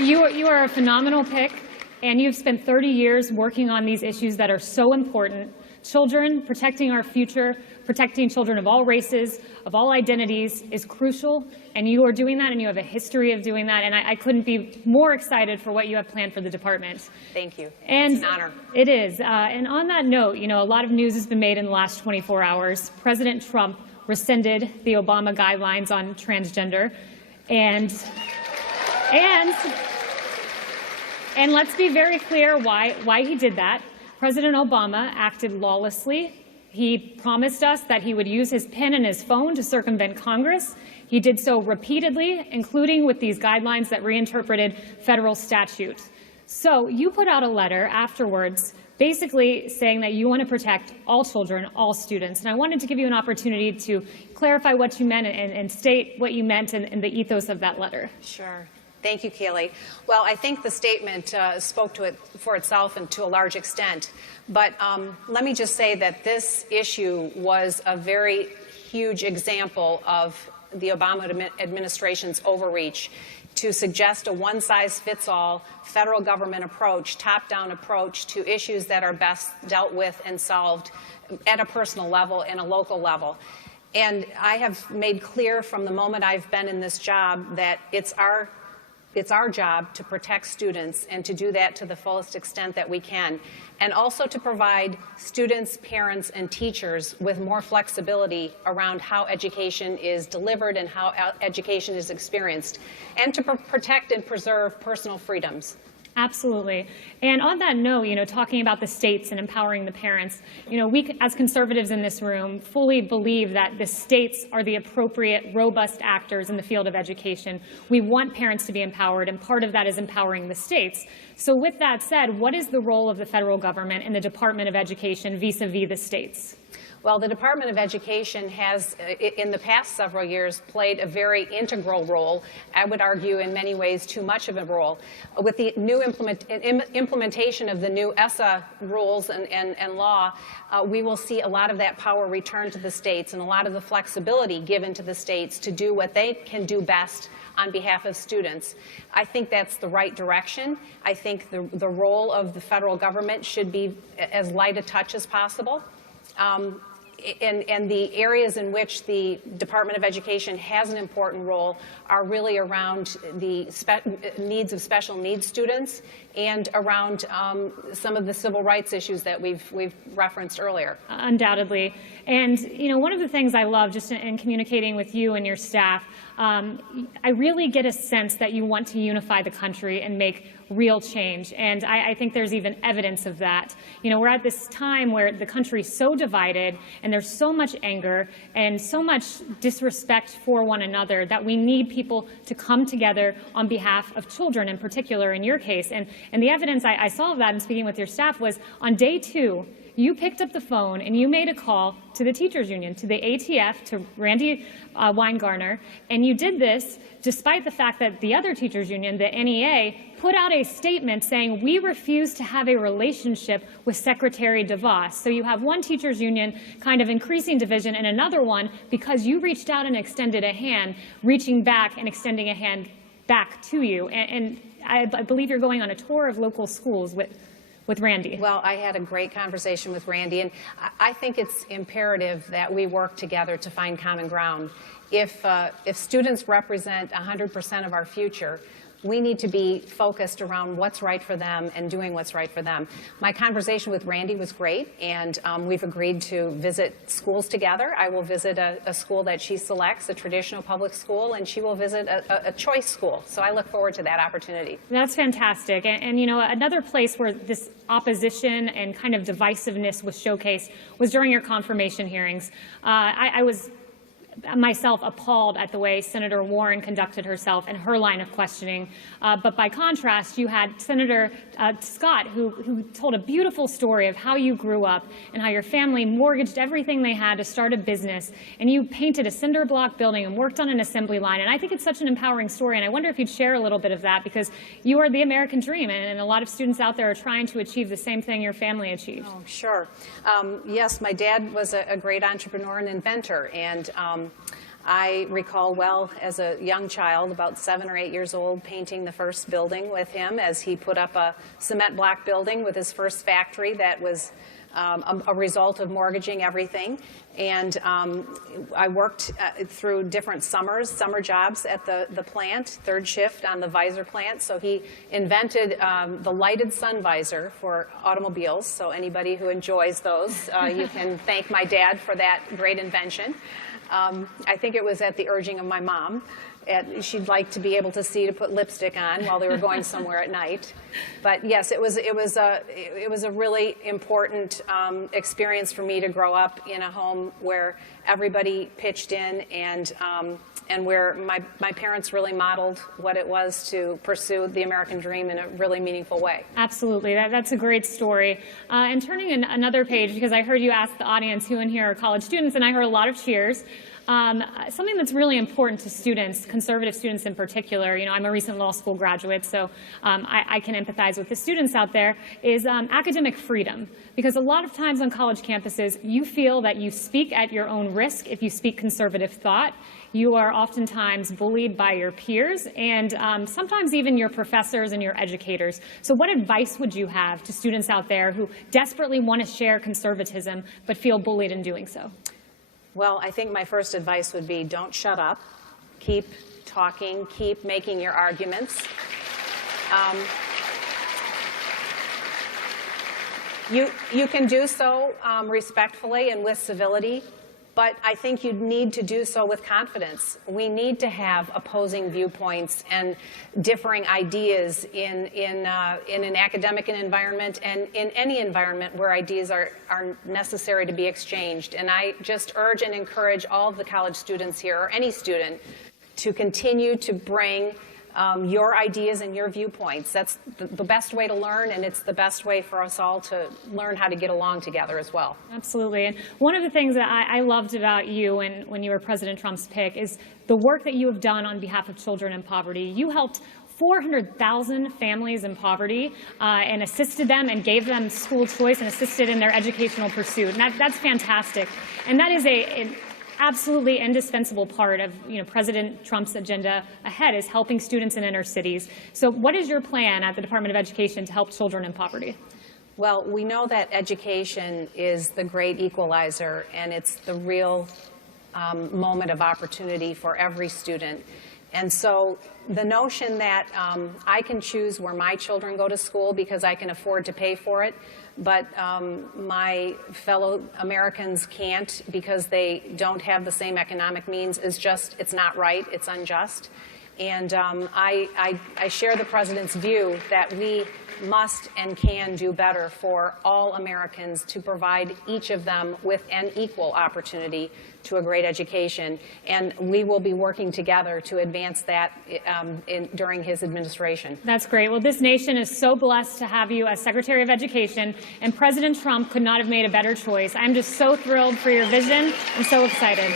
You are a phenomenal pick, and you've spent 30 years working on these issues that are so important. Children, protecting our future, protecting children of all races, of all identities is crucial, and you are doing that, and you have a history of doing that, and I couldn't be more excited for what you have planned for the department. Thank you. And it's an honor. It is. And on that note, you know, a lot of news has been made in the last 24 hours. President Trump rescinded the Obama guidelines on transgender, and let's be very clear why he did that. President Obama acted lawlessly. He promised us that he would use his pen and his phone to circumvent Congress. He did so repeatedly, including with these guidelines that reinterpreted federal statute. So you put out a letter afterwards basically saying that you want to protect all children, all students. And I wanted to give you an opportunity to clarify what you meant and state what you meant and the ethos of that letter. Sure. Thank you, Kaylee. Well, I think the statement spoke to it for itself and to a large extent. But let me just say that this issue was a very huge example of the Obama administration's overreach to suggest a one-size-fits-all federal government approach, top-down approach to issues that are best dealt with and solved at a personal level and a local level. And I have made clear from the moment I've been in this job that it's our job to protect students and to do that to the fullest extent that we can, and also to provide students, parents, and teachers with more flexibility around how education is delivered and how education is experienced, and to protect and preserve personal freedoms. Absolutely. And on that note, you know, talking about the states and empowering the parents, you know, we as conservatives in this room fully believe that the states are the appropriate, robust actors in the field of education. We want parents to be empowered, and part of that is empowering the states. So with that said, what is the role of the federal government and the Department of Education vis-a-vis the states? Well, the Department of Education has, in the past several years, played a very integral role, I would argue in many ways too much of a role. With the new implementation of the new ESSA rules and law, we will see a lot of that power return to the states and a lot of the flexibility given to the states to do what they can do best on behalf of students. I think that's the right direction. I think the role of the federal government should be as light a touch as possible. And the areas in which the Department of Education has an important role are really around the needs of special needs students and around some of the civil rights issues that we've referenced earlier. Undoubtedly. And, you know, one of the things I love just in communicating with you and your staff, I really get a sense that you want to unify the country and make real change, and I think there's even evidence of that. You know, we're at this time where the country is so divided and there's so much anger and so much disrespect for one another that we need people to come together on behalf of children in particular, in your case. And the evidence I saw of that in speaking with your staff was on day 2, you picked up the phone and you made a call to the teachers union, to the ATF, to Randy Weingartner, and you did this despite the fact that the other teachers union, the NEA, put out a statement saying we refuse to have a relationship with Secretary Devos. So you have one teachers union kind of increasing division and another one because you reached out and extended a hand, reaching back and extending a hand back to you. And I believe you're going on a tour of local schools with Randy. Well, I had a great conversation with Randy, and I think it's imperative that we work together to find common ground. If students represent 100% of our future, we need to be focused around what's right for them and doing what's right for them. My conversation with Randy was great, and we've agreed to visit schools together. I will visit a school that she selects, a traditional public school, and she will visit a choice school. So I look forward to that opportunity. That's fantastic. And you know, another place where this opposition and kind of divisiveness was showcased was during your confirmation hearings. I was myself appalled at the way Senator Warren conducted herself and her line of questioning. But by contrast, you had Senator Scott, who told a beautiful story of how you grew up and how your family mortgaged everything they had to start a business, and you painted a cinder block building and worked on an assembly line. And I think it's such an empowering story, and I wonder if you'd share a little bit of that, because you are the American dream, and a lot of students out there are trying to achieve the same thing your family achieved. Oh, sure. Yes, my dad was a great entrepreneur and inventor, and I recall well as a young child, about 7 or 8 years old, painting the first building with him as he put up a cement block building with his first factory that was a result of mortgaging everything. And I worked through different summer jobs at the plant, third shift on the visor plant. So he invented the lighted sun visor for automobiles. So anybody who enjoys those, you can thank my dad for that great invention. I think it was at the urging of my mom. She'd like to be able to see to put lipstick on while they were going somewhere at night. But yes, it was a really important experience for me to grow up in a home where everybody pitched in and where my parents really modeled what it was to pursue the American dream in a really meaningful way. Absolutely. That's a great story. And turning in another page, because I heard you ask the audience who in here are college students, and I heard a lot of cheers. Something that's really important to students, conservative students in particular, I'm a recent law school graduate, so I can empathize with the students out there, is academic freedom. Because a lot of times on college campuses, you feel that you speak at your own risk if you speak conservative thought. You are oftentimes bullied by your peers and sometimes even your professors and your educators. So what advice would you have to students out there who desperately want to share conservatism but feel bullied in doing so? Well, I think my first advice would be don't shut up. Keep talking. Keep making your arguments. You can do so respectfully and with civility, but I think you need to do so with confidence. We need to have opposing viewpoints and differing ideas in an academic environment and in any environment where ideas are necessary to be exchanged. And I just urge and encourage all of the college students here, or any student, to continue to bring your ideas and your viewpoints. That's the best way to learn, and it's the best way for us all to learn how to get along together as well. Absolutely. And one of the things that I loved about you when you were President Trump's pick is the work that you have done on behalf of children in poverty. You helped 400,000 families in poverty and assisted them and gave them school choice and assisted in their educational pursuit. And that's fantastic. And that is an absolutely indispensable part of President Trump's agenda ahead, is helping students in inner cities. So what is your plan at the Department of Education to help children in poverty? Well, we know that education is the great equalizer, and it's the real moment of opportunity for every student. And so the notion that I can choose where my children go to school because I can afford to pay for it, but my fellow Americans can't because they don't have the same economic means, it's not right, it's unjust. And I share the President's view that we must and can do better for all Americans to provide each of them with an equal opportunity to a great education. And we will be working together to advance that during his administration. That's great. Well, this nation is so blessed to have you as Secretary of Education, and President Trump could not have made a better choice. I'm just so thrilled for your vision and so excited.